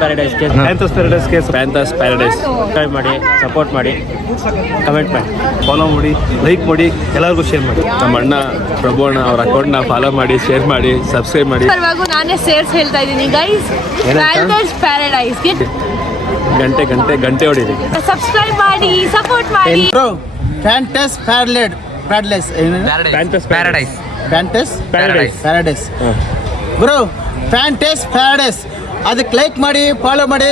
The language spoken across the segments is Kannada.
ಪ್ಯಾರಡೈಸ್ಗೆ ಪ್ಯಾಂಥರ್ಸ್ ಪ್ಯಾರಡೈಸ್ ಸಬ್ಸ್ಕ್ರೈಬ್ ಮಾಡಿ, ಸಪೋರ್ಟ್ ಮಾಡಿ, ಕಮೆಂಟ್ ಮಾಡಿ, ಫಾಲೋ ಮಾಡಿ, ಲೈಕ್ ಮಾಡಿ, ಎಲ್ಲರಿಗೂ ಶೇರ್ ಮಾಡಿ. ನಮ್ಮ ಅಣ್ಣ ಪ್ರಭು ಅಣ್ಣ ಅವ್ರ ಅಕೌಂಟ್ನ ಫಾಲೋ ಮಾಡಿ, ಶೇರ್ ಮಾಡಿ, ಸಬ್ಸ್ಕ್ರೈಬ್ ಮಾಡಿ. ನಾನೇ ಸೇರ್ಸ್ ಹೇಳ್ತಾ ಇದ್ದೀನಿ ಗೈಸ್. ಪ್ಯಾಂಥರ್ಸ್ ಪ್ಯಾರಡೈಸ್ಗೆ ಗಂಟೆ ಹೊಡೀರಿ. ಸಬ್ಸ್ಕ್ರೈಬ್ ಮಾಡಿ, ಸಪೋರ್ಟ್ ಮಾಡಿ. ಪ್ಯಾಂಥರ್ಸ್ ಪ್ಯಾರಡೈಸ್ ಗುರು, ಫ್ಯಾಂಟಸ್ ಪ್ಯಾರಡೈಸ್. ಅದಕ್ಕೆ ಲೈಕ್ ಮಾಡಿ, ಫಾಲೋ ಮಾಡಿ,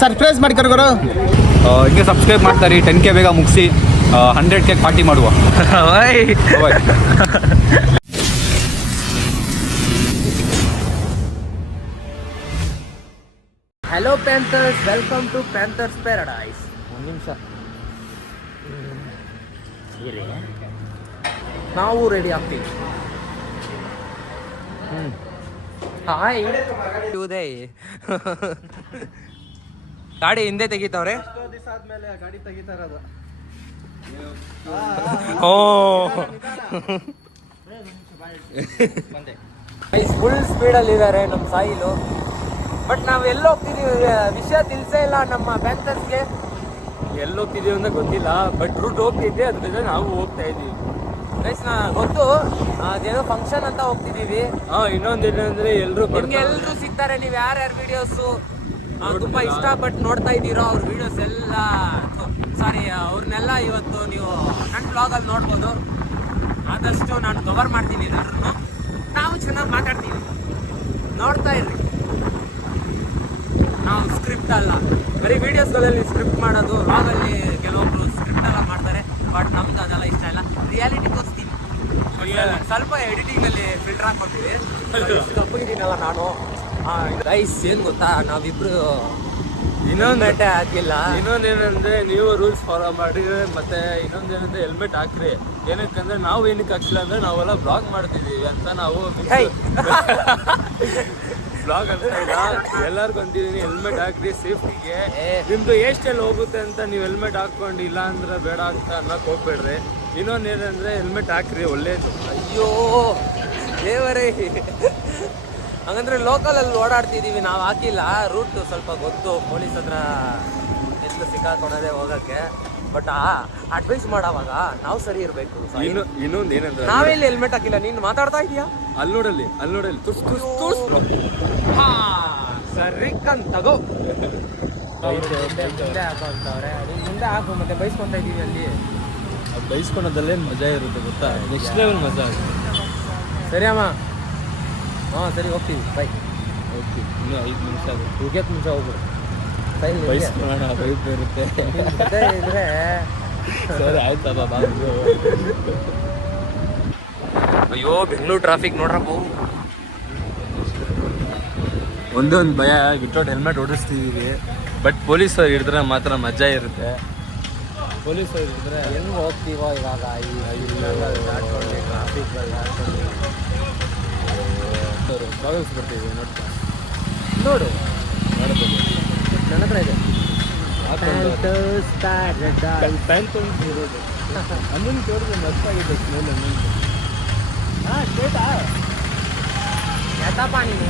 ಸರ್ಪ್ರೈಸ್ ಮಾಡಿ ಗುರು. ಹಿಂಗೆ ಸಬ್ಸ್ಕ್ರೈಬ್ ಮಾಡ್ತಾರೆ. 10K ಬೇಗ ಮುಗಿಸಿ 100K ಪಾರ್ಟಿ ಮಾಡುವ. Hello Panthers, welcome to Panthers paradise. ಒಂದು ನಿಮಿಷ ಇರಿ, ನಾವು ರೆಡಿ ಆಗ್ತೀವಿ. ಹಾಯ್ ಉದಯ್. ಗಾಡಿ ಹಿಂದೆ ತೆಗಿತಾವ್ರೆ. ಗಾಡಿ ತೆಗಿತಾ ಇರೋದು. ಫುಲ್ ಸ್ಪೀಡಲ್ಲಿ ಇದ್ದಾರೆ ನಮ್ಮ ಸಾಯಿಲು. ಬಟ್ ನಾವು ಎಲ್ಲಿ ಹೋಗ್ತಿದೀವಿ ವಿಷಯ ತಿಳಿಸೇ ಇಲ್ಲ ನಮ್ಮ ಪ್ಯಾಂಥರ್ಸ್ಗೆ. ಎಲ್ಲಿ ಹೋಗ್ತಿದೀವಿ ಅಂತ ಗೊತ್ತಿಲ್ಲ, ಬಟ್ ರೂಟ್ ಹೋಗ್ತಿದ್ದೆ, ಅದ್ರಿಂದ ನಾವು ಹೋಗ್ತಾ ಇದ್ದೀವಿ. ಗೊತ್ತು, ಅದೇನೋ ಫಂಕ್ಷನ್ ಅಂತ ಹೋಗ್ತಿದೀವಿ. ಇನ್ನೊಂದೇನಂದ್ರೆ ಎಲ್ಲರೂ ಸಿಗ್ತಾರೆ. ನೀವು ಯಾರ್ಯಾರು ವಿಡಿಯೋಸು ತುಂಬಾ ಇಷ್ಟಪಟ್ಟು ನೋಡ್ತಾ ಇದ್ದೀರೋ ಅವ್ರ ವಿಡಿಯೋಸ್ ಎಲ್ಲ, ಅವ್ರನ್ನೆಲ್ಲ ಇವತ್ತು ನೀವು ನನ್ನ ಬ್ಲಾಗಲ್ಲಿ ನೋಡ್ಬೋದು. ಆದಷ್ಟು ನಾನು ಕವರ್ ಮಾಡ್ತೀನಿ ಎಲ್ಲರನ್ನು. ನಾವು ಚೆನ್ನಾಗಿ ಮಾತಾಡ್ತೀವಿ, ನೋಡ್ತಾ ಇರ್ರಿ. ನಾವು ಸ್ಕ್ರಿಪ್ಟ್ ಅಲ್ಲ, ಬರೀ ವಿಡಿಯೋಸ್ಗಳಲ್ಲಿ ಸ್ಕ್ರಿಪ್ಟ್ ಮಾಡೋದು. ಬ್ಲಾಗಲ್ಲಿ ಕೆಲವೊಬ್ರು ಸ್ಕ್ರಿಪ್ಟ್ ಎಲ್ಲ ಮಾಡ್ತಾರೆ, ಬಟ್ ನಮ್ದು ಅದೆಲ್ಲ ಇಷ್ಟ ಇಲ್ಲ. ರಿಯಾಲಿಟಿ ತೋರಿಸ್ತೀನಿ. ಸ್ವಲ್ಪ ಎಡಿಟಿಂಗಲ್ಲಿ ಫಿಲ್ಟರ್ ಹಾಕ್ಕೊಡ್ತೀವಿ. ತಪ್ಪಿದ್ದೀನಲ್ಲ ನಾನು. ರೈಸ್ ಏನು ಗೊತ್ತಾ, ನಾವಿಬ್ರು ಇನ್ನೊಂದು ಗಂಟೆ ಹಾಕಿಲ್ಲ. ಇನ್ನೊಂದೇನಂದ್ರೆ ನೀವು ರೂಲ್ಸ್ ಫಾಲೋ ಮಾಡಿದ್ರೆ, ಮತ್ತೆ ಇನ್ನೊಂದೇನಂದ್ರೆ ಹೆಲ್ಮೆಟ್ ಹಾಕ್ರಿ. ಏನಕ್ಕಂದ್ರೆ ನಾವು ಏನಕ್ಕೆ ಹಾಕಿಲ್ಲ ಅಂದ್ರೆ ನಾವೆಲ್ಲ ಬ್ಲಾಗ್ ಮಾಡ್ತಿದ್ದೀವಿ ಅಂತ ನಾವು ಬ್ಲಾಗ್ ಅಂತ ಇಲ್ಲ. ಎಲ್ಲರಿಗೂ ಅಂತಿದ್ದೀನಿ, ಹೆಲ್ಮೆಟ್ ಹಾಕ್ರಿ ಸೇಫ್ಟಿಗೆ. ನಿಮ್ದು ಎಷ್ಟೆಲ್ಲ ಹೋಗುತ್ತೆ ಅಂತ ನೀವು ಹೆಲ್ಮೆಟ್ ಹಾಕೊಂಡಿಲ್ಲ ಅಂದ್ರೆ ಬೇಡ ಅಂತ ಅನ್ನೋಕೆ ಹೋಗ್ಬೇಡ್ರಿ. ಇನ್ನೊಂದೇನಂದ್ರೆ ಹೆಲ್ಮೆಟ್ ಹಾಕ್ರಿ, ಒಳ್ಳೇದು. ಅಯ್ಯೋ ದೇವರೇ, ಹಂಗಂದ್ರೆ ಲೋಕಲಲ್ಲಿ ಓಡಾಡ್ತಿದ್ದೀವಿ, ನಾವು ಹಾಕಿಲ್ಲ. ರೂಟ್ ಸ್ವಲ್ಪ ಗೊತ್ತು, ಪೊಲೀಸ್ ಹತ್ರ ಎಷ್ಟು ಸಿಕ್ಕಾಕೊಳೋದೇ ಹೋಗೋಕ್ಕೆ. ಬಟ್ ಅಡ್ವೈಸ್ ಮಾಡೋವಾಗ ನಾವು ಸರಿ ಇರಬೇಕು. ಇನ್ನೊಂದು ಏನಂದ್ರೆ, ನಾವೆಲ್ಲಿ ಹೆಲ್ಮೆಟ್ ಹಾಕಿಲ್ಲ, ನೀನು ಮಾತಾಡ್ತಾ ಇದೀಯಾ. ಅಲ್ಲಿ ನೋಡಲ್ಲಿ ಸರಿ ತಗೋ. ಮುಂದೆ ಹಾಕೋಂತವ್ರೆ, ಮುಂದೆ ಹಾಕು. ಮತ್ತೆ ಬೈಸ್ಕೊಂತ ಇದೀವಿ ಅಲ್ಲಿ. ಅದು ಬೈಸ್ಕೊಳೋದಲ್ಲೇ ಮಜಾ ಇರುತ್ತೆ ಗೊತ್ತಾ, ನೆಕ್ಸ್ಟ್ ಲೆವೆಲ್ ಮಜಾ ಆಗುತ್ತೆ. ಸರಿ ಅಮ್ಮ, ಹಾಂ ಸರಿ ಹೋಗ್ತೀವಿ, ಬೈ. ಓಕೆ, ಇನ್ನೂ 5 ನಿಮಿಷ ಆಗುತ್ತೆ. ಮುಗಿಯೋಕ್ಕೆ ಮುಂಚೆ ಹೋಗ್ಬಿಡು. ಬೈಸ್ಕೊಳ್ಳೋಣ, ಬೈಕ್ ಇರುತ್ತೆ ಇದ್ರೆ. ಸರಿ ಆಯ್ತಲ್ಲ. ಅಯ್ಯೋ ಬೆಂಗಳೂರು ಟ್ರಾಫಿಕ್ ನೋಡ್ರಪ್ಪ. ಒಂದೊಂದು ಭಯ, ವಿತೌಟ್ ಹೆಲ್ಮೆಟ್ ಓಡಿಸ್ತಿದ್ದೀವಿ. ಬಟ್ ಪೊಲೀಸರು ಹಿಡಿದ್ರೆ ಮಾತ್ರ ಮಜಾ ಇರುತ್ತೆ. ಪೊಲೀಸರು ಹಿಡಿದ್ರೆ ಹೆಂಗೆ ಹೋಗ್ತೀವೋ ಇವಾಗ ದಾಟ್ಕೊಂಡು ಟ್ರಾಫಿಕ್ಗಳು ಭಾಗವಹಿಸ್ಬಿಡ್ತೀವಿ. ನೋಡು, ನೋಡ್ಬೋದು, ನನ್ನ ಹತ್ರ ಇದೆ. ಅಮ್ಮನ ತೋರಿದ್ರೆ ಮಸ್ತಾಗಿದೆ ಸ್ಮೆಲ್. ಸ್ಟೇಟಾ ಯಾತಪ್ಪ ನೀನು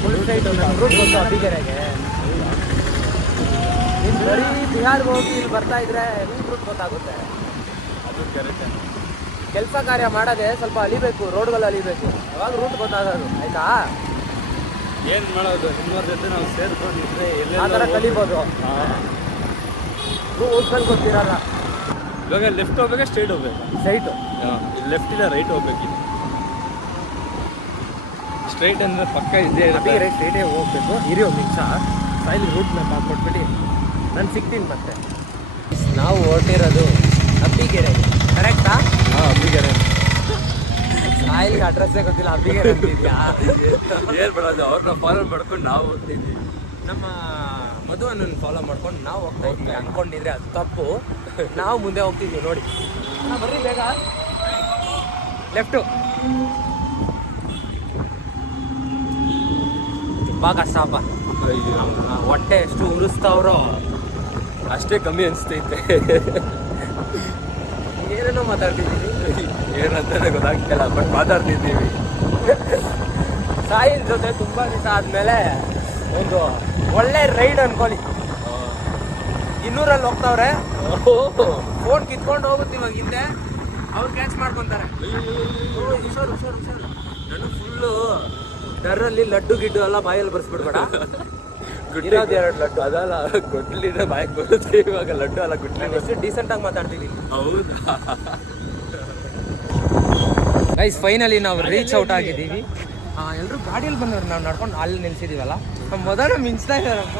ಫುಲ್ ಸ್ಟೇಟ್ ರೂಟ್ ಗೊತ್ತು ಅಬ್ಬಿಗೆರೆಗೆ. ನೀನು ಬರೀ ಬಿಹಾರ್ಗೆ ಹೋಗಿ ಇಲ್ಲಿ ಬರ್ತಾ ಇದ್ರೆ ರೂಟ್ ಗೊತ್ತಾಗುತ್ತೆ. ಅದು ಕರೆಕ್ಟ್. ಕೆಲಸ ಕಾರ್ಯ ಮಾಡೋದೇ ಸ್ವಲ್ಪ ಅಲಿಬೇಕು, ರೋಡ್ಗಳು ಅಲಿಬೇಕು, ಅವಾಗ ರೂಟ್ ಗೊತ್ತಾಗೋದು. ಆಯ್ತಾ? ಏನು ಮಾಡೋದು, ನಿಮ್ಮವ್ರ ಜೊತೆ ನಾವು ಸೇರ್ಕೊಂಡಿದ್ರೆ ಆ ಥರ ಕಲಿಬೋದು. ರೂಟ್ಗಳು ಗೊತ್ತಿರಲ್ಲ. ಇವಾಗ ಲೆಫ್ಟ್ ಹೋಗ್ಬೇಕಾ ಸ್ಟ್ರೈಟ್ ಹೋಗ್ಬೇಕು? ಸ್ಟ್ರೈಟು. ಲೆಫ್ಟ್ ಇಲ್ಲ ರೈಟ್ ಹೋಗ್ಬೇಕಿತ್ತು. ಸ್ಟ್ರೈಟ್ ಅಂದರೆ ಪಕ್ಕ ಇದ್ದೇ ಅಬ್ಬಿಗೆರೆ ಸ್ಟ್ರೈಟೇ ಹೋಗ್ಬೇಕು. ಇರಿ ಒಂದು ನಿಮಿಷ, ಸಾಯಿಲ್ ರೂಟ್ ಮ್ಯಾಪ್ ಹಾಕ್ಕೊಟ್ಬಿಟ್ಟು ನಾನು ಸಿಗ್ತೀನಿ ಮತ್ತೆ. ನಾವು ಹೊರಟಿರೋದು ಅಬ್ಬಿಗೆರೆ, ಕರೆಕ್ಟಾ? ಹಾಂ, ಅಬ್ಬಿಗೆರೆ. ಸಾಯಿಲ್ಗೆ ಅಡ್ರೆಸ್ಸೇ ಗೊತ್ತಿಲ್ಲ, ಅಬ್ಬಿಗೆರೆ ಅಂತಿದ್ಯಾ? ಏನು ಮಾಡೋದು, ಅವ್ರನ್ನ ಫಾಲೋ ಮಾಡ್ಕೊಂಡು ನಾವು ಹೋಗ್ತಿದ್ವಿ. ನಮ್ಮ ಮಧುವನ್ನು ಫಾಲೋ ಮಾಡ್ಕೊಂಡು ನಾವು ಹೋಗ್ತಾ ಇದ್ವಿ. ಅಂದ್ಕೊಂಡಿದ್ರೆ ಅದು ತಪ್ಪು. ನಾವು ಮುಂದೆ ಹೋಗ್ತಿದ್ವಿ ನೋಡಿ. ಬರ್ರಿ ಬೇಗ, ಲೆಫ್ಟು. ಬಾ ಕಷ್ಟಪ್ಪ, ಹೊಟ್ಟೆ ಎಷ್ಟು ಉರಿಸ್ತಾವ್ರೋ ಅಷ್ಟೇ ಕಮ್ಮಿ ಅನಿಸ್ತೈತೆ. ಏನೇನೋ ಮಾತಾಡ್ತಿದ್ದೀವಿ, ಏನಂತಾನೆ ಗೊತ್ತಾಗ್ತಿಲ್ಲ, ಬಟ್ ಮಾತಾಡ್ತಿದ್ದೀವಿ. ಸಾಯಿಲ್ ಜೊತೆ ತುಂಬ ದಿವಸ ಆದಮೇಲೆ ಒಂದು ಒಳ್ಳೆ ರೈಡ್ ಅನ್ಕೊಳ್ಳಿ. 200 ಹೋಗ್ತಾವ್ರೆ, ಫೋನ್ ಕಿತ್ಕೊಂಡು ಹೋಗುತ್ತೆ ಇವಾಗ ಹಿಂದೆ, ಅವ್ರು ಕ್ಯಾಚ್ ಮಾಡ್ಕೊಂತಾರೆ. ಹುಷಾರು ಹುಷಾರು ಹುಷಾರು. ನಾನು ಫುಲ್ಲು ಡರ್ರಲ್ಲಿ ಲಡ್ಡು ಗಿಡ್ಡು ಎಲ್ಲ ಬಾಯಲ್ಲಿ ಬರ್ಸ್ಬಿಡ್ಬೇಡ. ಇರೋದು 2 ಲಡ್ಡು ಅದಲ್ಲ, ಗೊಡ್ಲಿನ ಬಾಯಿಗೆ ಬರುತ್ತೆ ಇವಾಗ, ಲಡ್ಡು ಅಲ್ಲ ಗುಡ್ಲಿ. ಎಷ್ಟು ಡೀಸೆಂಟಾಗಿ ಮಾತಾಡ್ತೀವಿ. ಹೌದಾ? ಗೈಸ್ ಫೈನಲಿ ನಾವು ರೀಚ್ ಔಟ್ ಆಗಿದ್ದೀವಿ. ಎಲ್ಲರೂ ಗಾಡಿಯಲ್ಲಿ ಬಂದವ್ರು, ನಾವು ನಡ್ಕೊಂಡು ಅಲ್ಲಿ ನಿಲ್ಸಿದ್ದೀವಲ್ಲ, ನಮ್ಮ ಮೊದಲು ಮಿಂಚ್ತಾ ಇದ್ದಾರಪ್ಪ.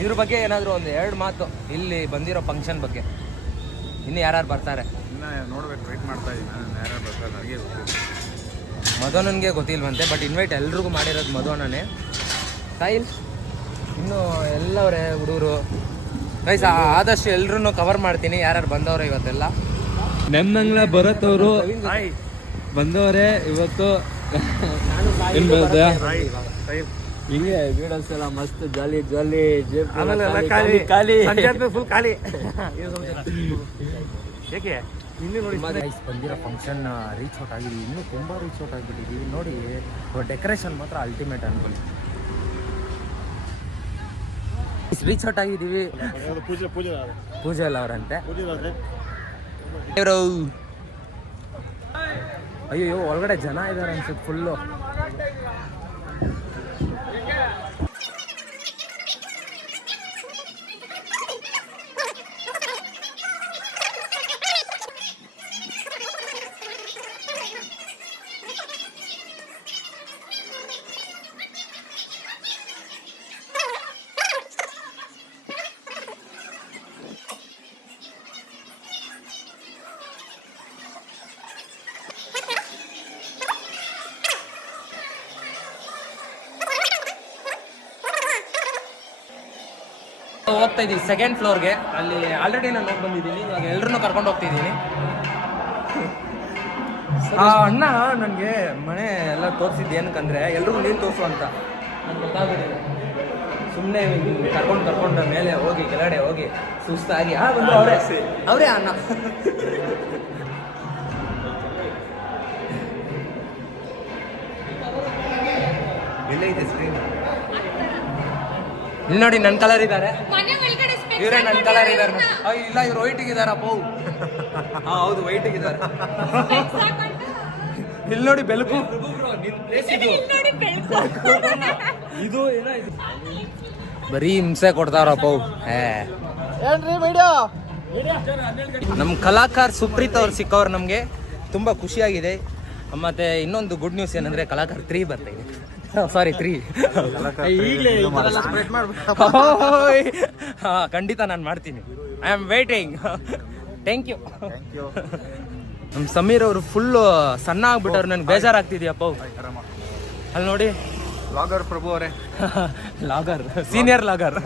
ಇದ್ರ ಬಗ್ಗೆ ಏನಾದರೂ ಒಂದು 2 ಮಾತು ಇಲ್ಲಿ ಬಂದಿರೋ ಫಂಕ್ಷನ್ ಬಗ್ಗೆ. ಇನ್ನು ಯಾರ್ಯಾರು ಬರ್ತಾರೆ ನೋಡ್ಬೇಕು, ವೇಟ್ ಮಾಡ್ತಾ ಇದ್ದೀನಿ ಯಾರು ಬರ್ತಾರೆ ನನಗೆ ಮಧುವಣ್ಣನಿಗೆ ಗೊತ್ತಿಲ್ವಂತೆ, ಬಟ್ ಇನ್ವೈಟ್ ಎಲ್ರಿಗೂ ಮಾಡಿರೋದು ಮಧುವಣ್ಣನೇ. ಸಾಯಿಲ್ ಇನ್ನೂ ಎಲ್ಲವರೇ ಹುಡುಗರು. ಗೈಸ್ ಆದಷ್ಟು ಎಲ್ರೂ ಕವರ್ ಮಾಡ್ತೀನಿ ಯಾರ್ಯಾರು ಬಂದವ್ರೆ ಇವತ್ತೆಲ್ಲ. ನೆಮ್ಮಂಗ್ಲ ಬರತ್ತವರು ಬಂದವರೇ ಇವತ್ತು. ಹಿಂಗೆ ವೀಡಿಯೋಸ್ ಎಲ್ಲ ಮಸ್ತ್ ಜಾಲಿ ಜಾಲಿ, ಖಾಲಿ ಫುಲ್ ಖಾಲಿ. ಏಕೆ ಇಲ್ಲಿ ನೋಡಿ ಬಂದಿರೋ ಫಂಕ್ಷನ್ ರೀಚ್ ಔಟ್ ಆಗಿದ್ದೀವಿ. ಇನ್ನೂ ತುಂಬ ರೀಚ್ ಔಟ್ ಆಗಿಬಿಟ್ಟಿದ್ದೀವಿ ನೋಡಿ. ಡೆಕೋರೇಷನ್ ಮಾತ್ರ ಅಲ್ಟಿಮೇಟ್ ಅನ್ಕೊಳ್ಳಿ. ರೀಚ್ ಔಟ್ ಆಗಿದ್ದೀವಿ. ಪೂಜೆ ಎಲ್ಲ ಅವರಂತೆ. ಅಯ್ಯೋ ಒಳಗಡೆ ಜನ ಇದ್ದಾರೆ ಅನ್ಸುತ್ತೆ ಫುಲ್ಲು. ಹೋಗ್ತಾ ಇದ್ದೀವಿ 2nd ಫ್ಲೋರ್ಗೆ. ಅಲ್ಲಿ ಆಲ್ರೆಡಿ ನಾನು ಹೋಗಿ ಬಂದಿದ್ದೀನಿ. ಇವಾಗ ಎಲ್ಲರನ್ನೂ ಕರ್ಕೊಂಡು ಹೋಗ್ತಿದ್ದೀನಿ. ಅಣ್ಣ ನನಗೆ ಮನೆ ಎಲ್ಲ ತೋರಿಸಿದ್ದು ಏನಕ್ಕಂದ್ರೆ ಎಲ್ರಿಗೂ ನೀನು ತೋರಿಸು ಅಂತ ನಂಗೆ ಗೊತ್ತಾಗ್ಬಿಟ್ಟಿದೆ. ಸುಮ್ಮನೆ ಕರ್ಕೊಂಡು ಮೇಲೆ ಹೋಗಿ ಕೆಳಗಡೆ ಹೋಗಿ ಸುಸ್ತಾಗಿ ಬಂದು ಅವರೇ ಅಣ್ಣ. ಎಲ್ಲೈತೆ ಸ್ಕ್ರೀನ್? ಇಲ್ಲಿ ನೋಡಿ ನನ್ನ ಕಲರ್ ಇದ್ದಾರೆ, ಇವರೇ ನನ್ನ ಕಲರ್ ಇದ್ದಾರೆ. ಇಲ್ಲ ಇವ್ರು ವೈಟಿಗಿದಾರಪ್ಪ. ಹೌದು ವೈಟಿಗಿದ್ದಾರೆ. ಇಲ್ಲಿ ನೋಡಿ ಬೆಳಕು. ಇದು ಬರೀ ಹಿಂಸೆ ಕೊಡ್ತಾರಪ್ಪ. ನಮ್ಮ ಕಲಾಕಾರ ಸುಪ್ರೀತ್ ಅವ್ರು ಸಿಕ್ಕವ್ರು ನಮಗೆ ತುಂಬ ಖುಷಿಯಾಗಿದೆ. ಮತ್ತೆ ಇನ್ನೊಂದು ಗುಡ್ ನ್ಯೂಸ್ ಏನಂದ್ರೆ ಕಲಾಕಾರ 3 ಬರ್ತಾ ಇದೆ. ಸಾರಿ 3 ಖಂಡಿತ ನಾನು ಮಾಡ್ತೀನಿ. I am waiting. Thank you. ನಮ್ಮ ಸಮೀರ್ ಅವರು ಫುಲ್ಲು ಸಣ್ಣ ಆಗ್ಬಿಟ್ಟವ್ರು. ನನಗೆ ಬೇಜಾರಾಗ್ತಿದ್ಯಪ್ಪ. ಅಲ್ಲಿ ನೋಡಿ ಲಾಗರ್ ಪ್ರಭು ಅವರೇ. Logger, senior logger.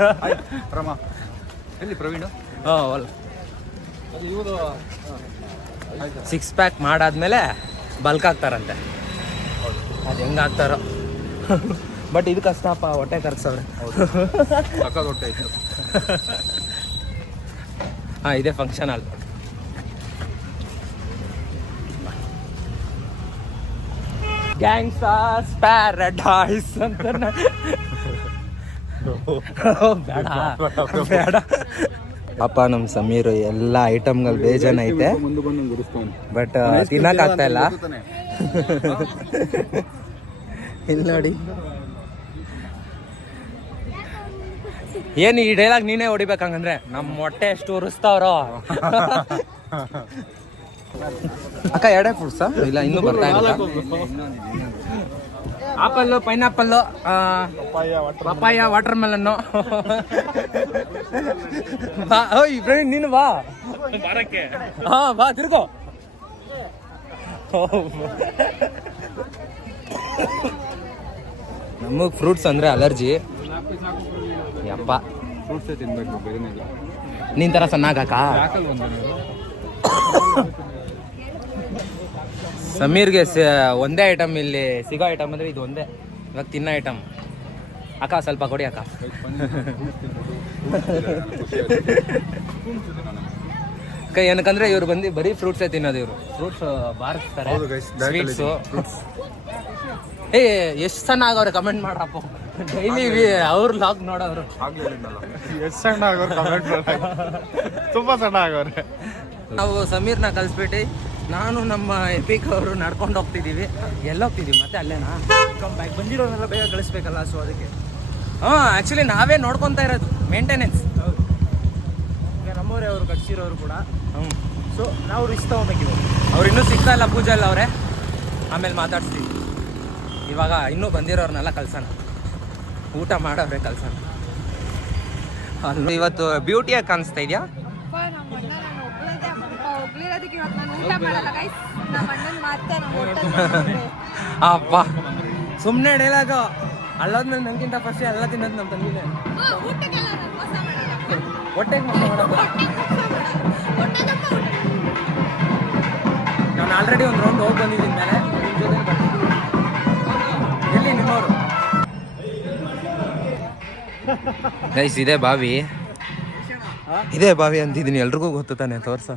ಎಲ್ಲಿ ಪ್ರವೀಣ್? ಹಾಂ, 6 ಪ್ಯಾಕ್ ಮಾಡಾದ್ಮೇಲೆ ಬಲ್ಕ್ ಆಗ್ತಾರಂತೆ. ಅದು ಹೆಂಗೆ ಆಗ್ತಾರೋ ಬಟ್ ಇದು ಕಷ್ಟಪ್ಪ, ಹೊಟ್ಟೆ ಖರ್ಚವ್ರೆ. ಸಕ್ಕತ್ ಹೊಟ್ಟೆ ಇತ್ತು. ಹಾಂ, ಇದೇ ಫಂಕ್ಷನ್ ಹಾಲ್. ಗ್ಯಾಂಗ್ಸ್ಟರ್ಸ್ ಪ್ಯಾರಡೈಸ್ ಅಂತ. ಬೇಡ ಅಪ್ಪ. ನಮ್ಮ ಸಮೀರು ಎಲ್ಲ ಐಟಮ್ಗಳು ಬೇಜಾನ್ ಐತೆ, ಬಟ್ ತಿನ್ನಕ್ಕಾಗ್ತಾ ಇಲ್ಲ. ಇಲ್ಲಿ ನೋಡಿ, ಏನು ಈ ಡೈಲಾಗ್ ನೀನೇ ಹೊಡಿಬೇಕಂಗಂದ್ರೆ ನಮ್ಮ ಹೊಟ್ಟೆ ಎಷ್ಟು ಉರಿಸ್ತಾವ್ರೋ. ಅಕ್ಕ 2 ಫ್ರೂಟ್ಸಾ? ಇಲ್ಲ ಇನ್ನೂ ಬರ್ತಾ ಇಲ್ಲ. Apple, pineapple, papaya, watermelon. ಬಾ ಫ್ರೆಂಡ್, ನೀನು ಬಾ. ಹಾಂ ಬಾ, ತಿರ್ಗೋ. ನಮಗೆ ಫ್ರೂಟ್ಸ್ ಅಂದರೆ ಅಲರ್ಜಿ ಯಪ್ಪ. ಫ್ರೂಟ್ಸೇ ತಿನ್ಬೇಕು, ಬೇರೆನಿಲ್ಲ. ನಿನ್ನ ಥರ ಸಣ್ಣಾಗಕ್ಕ. ಸಮೀರ್ಗೆ ಒಂದೇ ಐಟಮ್ ಇಲ್ಲಿ ಸಿಗೋ ಐಟಮ್ ಅಂದರೆ ಇದು ಒಂದೇ ಇವಾಗ ತಿನ್ನೋ ಐಟಮ್. ಅಕ್ಕ ಸ್ವಲ್ಪ ಕೊಡಿ ಅಕ್ಕ. ಏನಕ್ಕಂದ್ರೆ ಇವ್ರು ಬಂದು ಬರೀ ಫ್ರೂಟ್ಸೇ ತಿನ್ನೋದು. ಇವರು ಫ್ರೂಟ್ಸ್ ಬಾರಿಸ್ತಾರೆ, ಸ್ವೀಟ್ಸು. ಏ ಎಷ್ಟು ಸಣ್ಣ ಆಗವ್ರೆ ಕಮೆಂಟ್ ಮಾಡ್ರಪ್ಪ. ಡೈಲಿ ಅವ್ರ ಲಾಗ್ ನೋಡೋರು ಎಷ್ಟು ಸಣ್ಣ ಆಗೋರು ಕಮೆಂಟ್ ತುಂಬ ಸಣ್ಣ ಆಗೋರೆ. ನಾವು ಸಮೀರ್ನ ಕಲಿಸ್ಬಿಟ್ಟು ನಾನು ನಮ್ಮ ಎಪಿಕ್ ಅವರು ನಡ್ಕೊಂಡು ಹೋಗ್ತಿದ್ದೀವಿ. ಹೋಗ್ತಿದ್ದೀವಿ ಮತ್ತೆ ಅಲ್ಲೇನಾ ಬ್ಯಾಗ್ ಬಂದಿರೋನೆಲ್ಲ ಬೇಗ ಕಳಿಸ್ಬೇಕಲ್ಲ, ಸೊ ಅದಕ್ಕೆ ಆ್ಯಕ್ಚುಲಿ ನಾವೇ ನೋಡ್ಕೊತಾ ಇರೋದು ಮೇಂಟೆನೆನ್ಸ್. ಈಗ ನಮ್ಮವರೇ ಅವರು ಕಟ್ಸಿರೋರು ಕೂಡ. ಸೊ ನಾವು ರಿಸ್ಕ್ ತೊಗೋಬೇಕಿವು. ಅವ್ರು ಇನ್ನೂ ಸಿಗ್ತಾ ಇಲ್ಲ, ಪೂಜೆ ಎಲ್ಲ ಅವರೇ. ಆಮೇಲೆ ಮಾತಾಡ್ಸ್ತೀವಿ. ಇವಾಗ ಇನ್ನೂ ಬಂದಿರೋರ್ನೆಲ್ಲ ಕಳ್ಸೋಣ, ಊಟ ಮಾಡೋವ್ರೆ ಕಳ್ಸೋಣ. ಇವತ್ತು ಬ್ಯೂಟಿಯಾಗಿ ಕಾಣಿಸ್ತಾ ಇದೆಯಾ? ಅಪ್ಪ ಸುಮ್ಮನೆ ಡೈಲಾಗ. ಅಲ್ಲೋದ್ಮೇಲೆ ನಂಗಿಂತ ಫಸ್ಟ್ ಎಲ್ಲ ತಿನ್ನೋದು ನಮ್ಮ ತಂಗಿನೇ. ಹೊಟ್ಟೆಗೆ ನಾನು ಆಲ್ರೆಡಿ ಒಂದು ರೌಂಡ್ ಹೋಗಿ ಬಂದಿದ್ದೀನಿ ಮೇಲೆ. ಎಲ್ಲಿ ನಿಮ್ಮವರು? ಗೈಸ್ ಇದೇ ಬಾವಿ, ಇದೇ ಬಾವಿ ಅಂತಿದ್ದೀನಿ. ಎಲ್ರಿಗೂ ಗೊತ್ತು ತಾನೆ, ತೋರ್ಸ.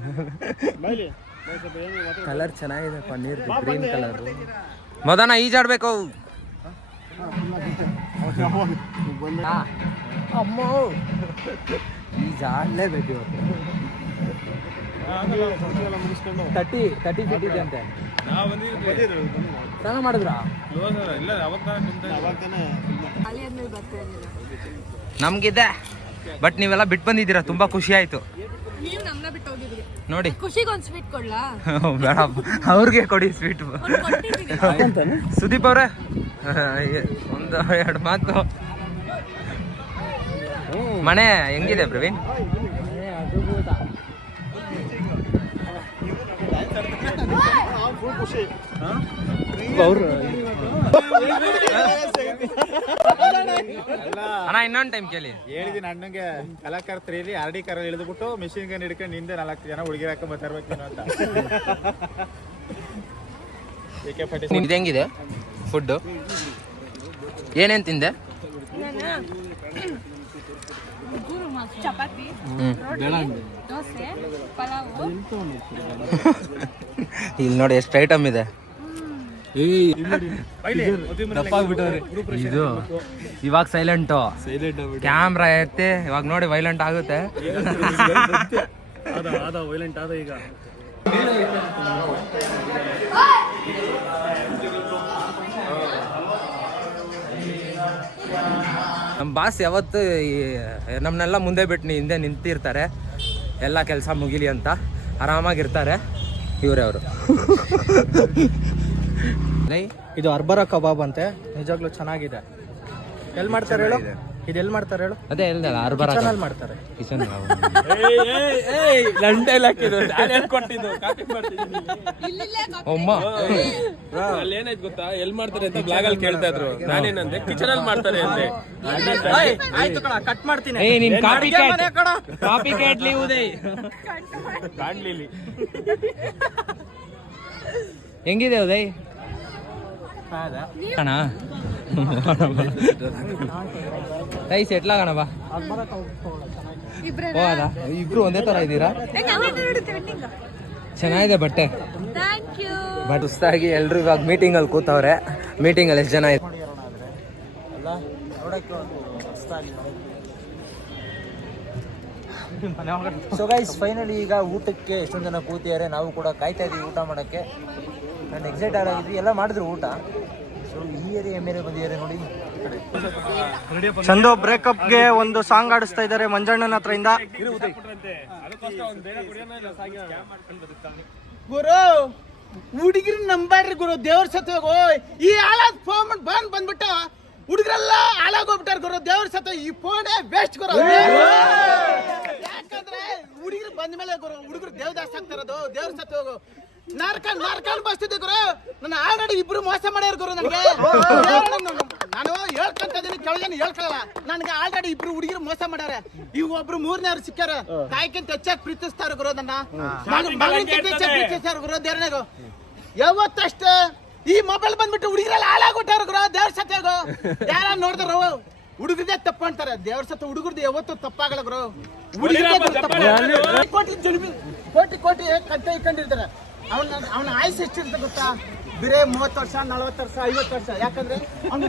ಕಲರ್ ಚೆನ್ನಾಗಿದೆ, ಪನ್ನೀರ್ ಗ್ರೀನ್ ಕಲರ್. ಮದನ ಈಜಾಡ್ಬೇಕು. ಅಮ್ಮ ಈಜಾಡ್ಲೇಬೇಕು ಇವತ್ತು. 30 ಫೀಟ್ ಇದೆ ಅಂತೆ. ಚೆನ್ನಾಗಿ ಮಾಡಿದ್ರಾ? ನಮ್ಗಿದೆ, ಬಟ್ ನೀವೆಲ್ಲ ಬಿಟ್ಟು ಬಂದಿದ್ದೀರಾ, ತುಂಬಾ ಖುಷಿ ಆಯ್ತು ನೋಡಿ. ಖುಷಿಗೆ ಒಂದು ಸ್ವೀಟ್ ಕೊಡ್ಲಾ? ಬೇಡ, ಅವ್ರಿಗೆ ಕೊಡಿ ಸ್ವೀಟ್. ಸುದೀಪ್ ಅವ್ರೆ ಒಂದು 2 ಮಾತು. ಮನೆ ಹೆಂಗಿದೆ ಪ್ರವೀಣ್? ಅಣ್ಣ ಇನ್ನೊಂದು ಟೈಮ್ ಕೇಳಿ. ಹೇಳಿದೀನಿ ಅಣ್ಣಂಗೆ ಕಲಾಕರ್ತರಿ ಆರ್ಡಿ ಕಾರಲ್ಲಿ ಇಳಿದ್ಬಿಟ್ಟು ಮಿಷಿನ್ ಗನ್ ಹಿಡ್ಕೊಂಡು ಹಿಂದೆ 4 ಜನ ಹುಡುಗಿರ ಹಾಕೊಂಡ್ ಬರ್ತಿರ್ಬೇಕು ಅಂತ. ಇದು ಹೆಂಗಿದೆ ಫುಡ್ಡು? ಏನೇನು ತಿಂದೆ? ಚಪಾತಿ, ದೋಸೆ, ಪಲಾವು. ಇಲ್ಲಿ ನೋಡಿ ಎಷ್ಟು ಐಟಮ್ ಇದೆ. ಇದು ಇವಾಗ ಸೈಲೆಂಟು, ಕ್ಯಾಮ್ರಾ ಐತೆ. ಇವಾಗ ನೋಡಿ ವೈಲೆಂಟ್ ಆಗುತ್ತೆ. ಈಗ ನಮ್ಮ ಬಾಸ್ ಯಾವತ್ತು ನಮ್ಮನ್ನೆಲ್ಲ ಮುಂದೆ ಬಿಟ್ಟು ಹಿಂದೆ ನಿಂತಿರ್ತಾರೆ, ಎಲ್ಲ ಕೆಲಸ ಮುಗಿಲಿ ಅಂತ ಆರಾಮಾಗಿರ್ತಾರೆ. ಇವರೇ ಅವರು. ಇದು ಅರ್ಬರ ಕಬಾಬ್ ಅಂತೆ, ನಿಜವಾಗ್ಲೂ ಚೆನ್ನಾಗಿದೆ. ಎಲ್ಲಿ ಮಾಡ್ತಾರೆ ಹೇಳು? ಇದು ಎಲ್ಲಿ ಮಾಡ್ತಾರೆ ಹೇಳು? ಅದೇ ಹೇಳ್ದಲ್ಲ, ಅರ್ಬರ ಮಾಡ್ತಾರೆ. ಕಿಚನ್ ಅಮ್ಮ ಏನಾಯ್ತು ಗೊತ್ತಾ, ಎಲ್ಲಿ ಮಾಡ್ತಾರೆ ಅಂತ ಬ್ಲಾಗ್ ಅಲ್ಲಿ ಕೇಳ್ತಾ ಇದ್ರು. ನಾನೇನಂದೆ ಕಿಚನ್ ಅಲ್ಲಿ ಮಾಡ್ತಾರೆ ಅಂದೆ. ಆಯ್ತು ಕಣ, ಕಟ್ ಮಾಡ್ತೀನಿ. ನೀನ್ ಕಾಪಿ ಕೇಟ್ಲಿ ಉದಯ್. ಹೆಂಗಿದೆ ಉದಯ್? ಅಣ್ಣ ರೈಸ್ ಎಟ್ಲಾಗಣ ಬಾ. ಹೋದ ಇಬ್ರು ಒಂದೇ ತರ ಇದ್ದೀರಾ? ಚೆನ್ನಾಗಿದೆ ಬಟ್ಟೆ. ಬಟ್ ಸುಸ್ತಾಗಿ ಎಲ್ರು ಇವಾಗ ಮೀಟಿಂಗ್ ಅಲ್ಲಿ ಕೂತವ್ರೆ. ಮೀಟಿಂಗ್ ಅಲ್ಲಿ ಎಷ್ಟು ಜನ ಇದೆ? ಸೊ ಗೈಸ್ ಫೈನಲಿ ಈಗ ಊಟಕ್ಕೆ ಎಷ್ಟೊಂದು ಜನ ಕೂತಿದ್ದಾರೆ. ನಾವು ಕೂಡ ಕಾಯ್ತಾ ಇದೀವಿ ಊಟ ಮಾಡೋಕ್ಕೆ. ನಾನು ಎಕ್ಸೈಟ್ ಆಗಿದ್ವಿ, ಎಲ್ಲ ಮಾಡಿದ್ರು ಊಟ. ಸೊ ಈ ಏರಿಯಾ ಮೇಲೆ ಬಂದಿದ್ದಾರೆ ನೋಡಿ. ಚಂದು ಬ್ರೇಕಪ್ಗೆ ಒಂದು ಸಾಂಗ್ ಆಡಿಸ್ತಾ ಇದ್ದಾರೆ ಮಂಜಣ್ಣನ ಹತ್ರ ಇಂದ. ಗುರು ಹುಡುಗಿರ್ ನಂಬಾಡ್ರಿ ಗುರು, ದೇವ್ರ ಸತ್ವ ಈ ಹಾಳಾದ ಫೋನ್ ಬಂದ್ಬಿಟ್ಟ ಹುಡುಗರೆಲ್ಲ ಹಾಳಾಗೋಗ್ಬಿಟ್ಟಾರ ಗುರು. ದೇವ್ರ ಸತ್ವ ಈ ಫೋನೇ ವೇಸ್ಟ್ ಗುರು. ಯಾಕಂದ್ರೆ ಹುಡುಗರು ಬಂದ ಮೇಲೆ ಗುರು ಹುಡುಗರು ದೇವದಾಸ್ ಆಗ್ತಾರದು. ದೇವ್ರ ಸತ್ವ ನಾರ್ಕಂಡ್ ಬಸ್ತಿದ್ದೆ ಗುರು. ನನ್ನ ಆಲ್ರೆಡಿ ಇಬ್ರು ಮೋಸ ಮಾಡ್ಯಾರ ಗುರು. ನನಗೆ ನಾನು ಹೇಳ್ಕೊಂತ ಇದೀನಿ, ಕೆಳಗೇನು ಹೇಳ್ಕೊಳ್ಳಲ್ಲ. ನನಗೆ ಆಲ್ರೆಡಿ ಇಬ್ರು ಹುಡುಗಿರು ಮೋಸ ಮಾಡ್ಯಾರ. ಈಗ ಒಬ್ರು 3ನೇವ್ರು ಸಿಕ್ಕಾರ. ತಾಯಿಗಿಂತ ಹೆಚ್ಚಾಗಿ ಪ್ರೀತಿಸ್ತಾರ ಗುರು. ನನ್ನ ಮಗನಿಗಿಂತ ಹೆಚ್ಚಾಗಿ ಪ್ರೀತಿಸ್ತಾರ ಗುರು. ದೇವ್ರನಾಗು ಯಾವತ್ತಷ್ಟೇ ಈ ಮೊಬೈಲ್ ಬಂದ್ಬಿಟ್ಟು ಹುಡುಗಿರೆಲ್ಲ ಹಾಳಾಗ್ಬಿಟ್ಟಾರ ಗುರು. ದೇವ್ರ ಸತ್ಯಾಗು ಯಾರ ನೋಡಿದ್ರು ಹುಡುಗರದೇ ತಪ್ಪು ಅಂತಾರೆ. ದೇವ್ರ ಸತ್ತ ಹುಡುಗರ್ದು ಯಾವತ್ತೂ ತಪ್ಪಾಗಲ್ಲ ಗುರು. ಕೋಟಿ ಕಟ್ಟೆ ಇಟ್ಕೊಂಡಿರ್ತಾರೆ. ಅವನ ಆಯುಸ್ ಎಷ್ಟಿರುತ್ತೆ ಗೊತ್ತಾ? ಬರೀ 30 ವರ್ಷ, 40 ವರ್ಷ, 50 ವರ್ಷ. ಯಾಕಂದ್ರೆ ಅವ್ನು